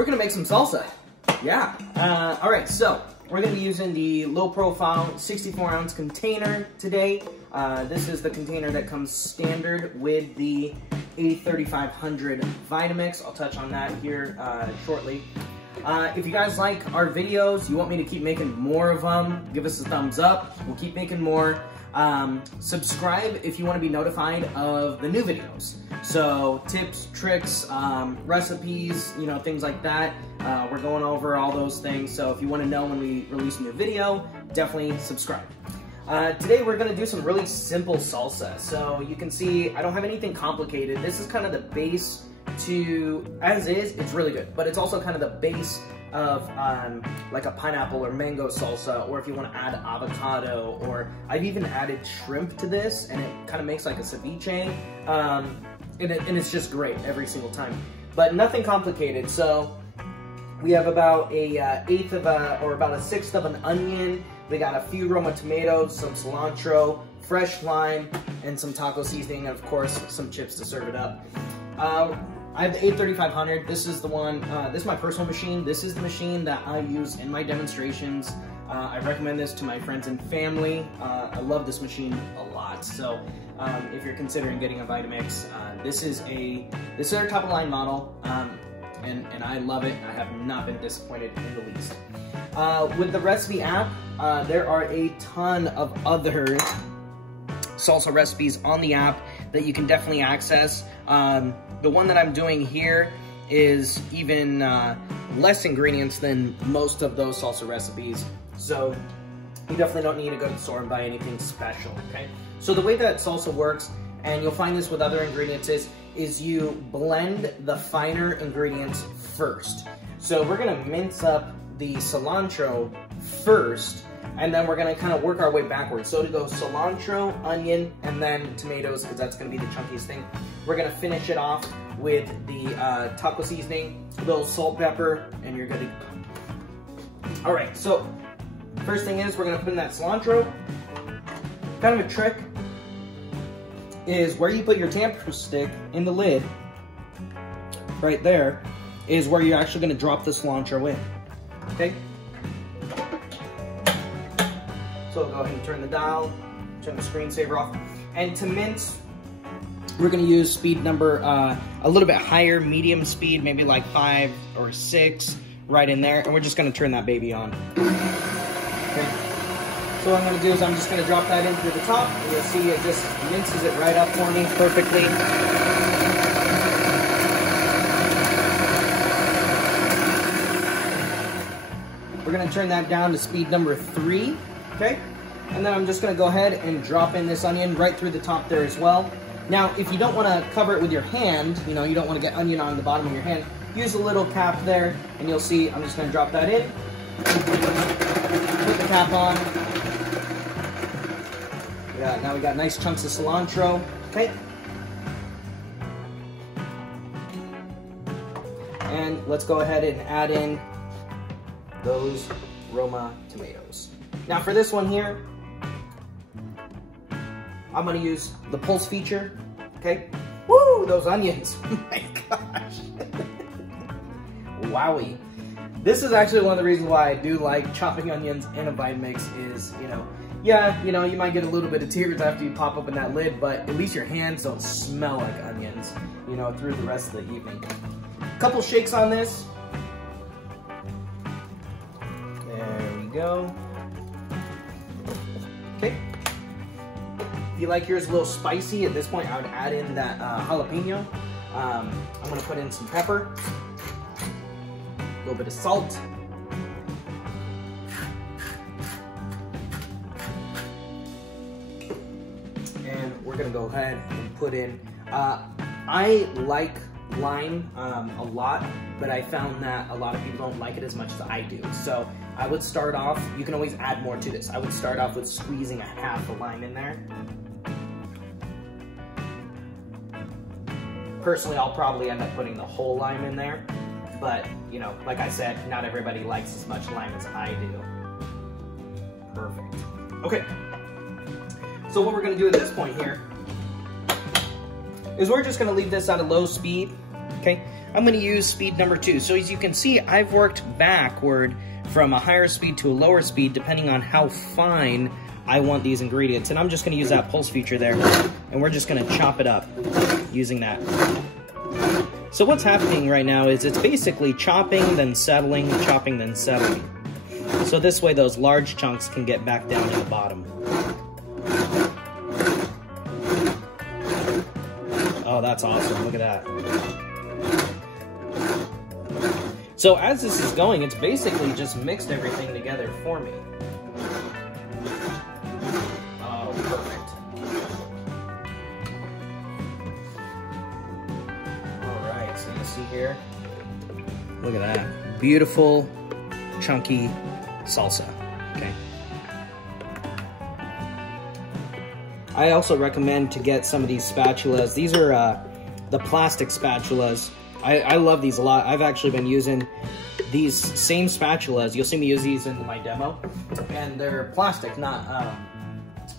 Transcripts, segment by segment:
we're gonna make some salsa. Yeah. All right, so we're gonna be using the low profile 64-ounce container today. This is the container that comes standard with the 3500 Vitamix. I'll touch on that here shortly. If you guys like our videos, you want me to keep making more of them, give us a thumbs up. We'll keep making more. Subscribe if you want to be notified of the new videos. So tips, tricks, recipes, you know, things like that. We're going over all those things. So if you want to know when we release a new video, definitely subscribe. Today we're going to do some really simple salsa. So you can see I don't have anything complicated. This is kind of the base to, as is, it's really good. But it's also kind of the base of like a pineapple or mango salsa, or if you want to add avocado, or I've even added shrimp to this, and it kind of makes like a ceviche, and it's just great every single time. But nothing complicated. So we have about a eighth of or about a sixth of an onion. We got a few Roma tomatoes, some cilantro, fresh lime, and some taco seasoning, and of course some chips to serve it up. I have the 3500. This is the one, this is my personal machine. This is the machine that I use in my demonstrations. I recommend this to my friends and family. I love this machine a lot. So if you're considering getting a Vitamix, this is our top of line model, and I love it. I have not been disappointed in the least. With the recipe app, there are a ton of other salsa recipes on the app that you can definitely access. The one that I'm doing here is even less ingredients than most of those salsa recipes. So you definitely don't need to go to the store and buy anything special, okay? So the way that salsa works, and you'll find this with other ingredients, is you blend the finer ingredients first. So we're gonna mince up the cilantro first, and then we're gonna kind of work our way backwards. So to go cilantro, onion, and then tomatoes, because that's gonna be the chunkiest thing. We're gonna finish it off with the taco seasoning, a little salt, pepper, and you're good to go. All right, so first thing is we're gonna put in that cilantro. Kind of a trick is where you put your tamper stick in the lid, right there, is where you're actually gonna drop the cilantro in, okay? So go ahead and turn the dial, turn the screensaver off. And to mince, we're gonna use speed number a little bit higher, medium speed, maybe like 5 or 6, right in there. And we're just gonna turn that baby on. Okay. So what I'm gonna do is I'm just gonna drop that in through the top. And you'll see it just minces it right up for me perfectly. We're gonna turn that down to speed number 3. Okay, and then I'm just gonna go ahead and drop in this onion right through the top there as well. Now, if you don't wanna cover it with your hand, you know, you don't wanna get onion on the bottom of your hand, use a little cap there, and you'll see I'm just gonna drop that in, put the cap on. Yeah, now we got nice chunks of cilantro, okay? And let's go ahead and add in those Roma tomatoes. Now for this one here, I'm gonna use the pulse feature, okay? Woo, those onions, oh my gosh. Wowie. This is actually one of the reasons why I do like chopping onions in a Vitamix is, you know, yeah, you know, you might get a little bit of tears after you pop open that lid, but at least your hands don't smell like onions, you know, through the rest of the evening. Couple shakes on this. There we go. Okay. If you like yours a little spicy, at this point I would add in that jalapeno. I'm gonna put in some pepper, a little bit of salt, and we're gonna go ahead and put in, I like lime a lot, but I found that a lot of people don't like it as much as I do. So I would start off, you can always add more to this. I would start off with squeezing a half a lime in there. Personally, I'll probably end up putting the whole lime in there, but you know, like I said, not everybody likes as much lime as I do. Perfect. Okay, so what we're gonna do at this point here is we're just gonna leave this at a low speed Okay, I'm gonna use speed number 2. So as you can see, I've worked backward from a higher speed to a lower speed depending on how fine I want these ingredients. And I'm just gonna use that pulse feature there, and we're just gonna chop it up using that. So what's happening right now is it's basically chopping, then settling, chopping, then settling. So this way those large chunks can get back down to the bottom. Oh, that's awesome, look at that. So as this is going, it's basically just mixed everything together for me. Oh, perfect. All right, so you see here, look at that. Beautiful, chunky salsa, okay? I also recommend to get some of these spatulas. These are the plastic spatulas. I love these a lot. I've actually been using these same spatulas. You'll see me use these in my demo. And they're plastic, not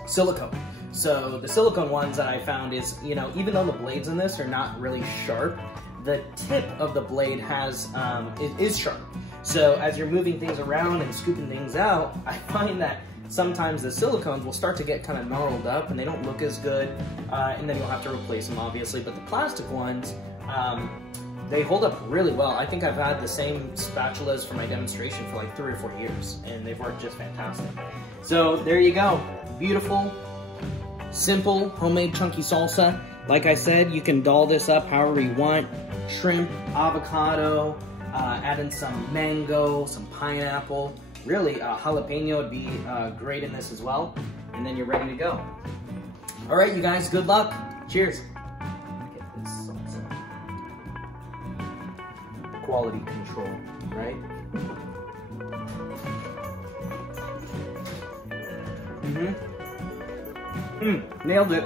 silicone. So the silicone ones that I found is, you know, even though the blades in this are not really sharp, the tip of the blade has, it is sharp. So as you're moving things around and scooping things out, I find that sometimes the silicones will start to get kind of gnarled up and they don't look as good, and then you'll have to replace them obviously. But the plastic ones, they hold up really well. I think I've had the same spatulas for my demonstration for like 3 or 4 years, and they've worked just fantastic. So there you go. Beautiful, simple, homemade chunky salsa. Like I said, you can doll this up however you want. Shrimp, avocado, add in some mango, some pineapple. Really, jalapeno would be great in this as well. And then you're ready to go. All right, you guys, good luck. Cheers. Get this salsa. Quality control, right? Nailed it.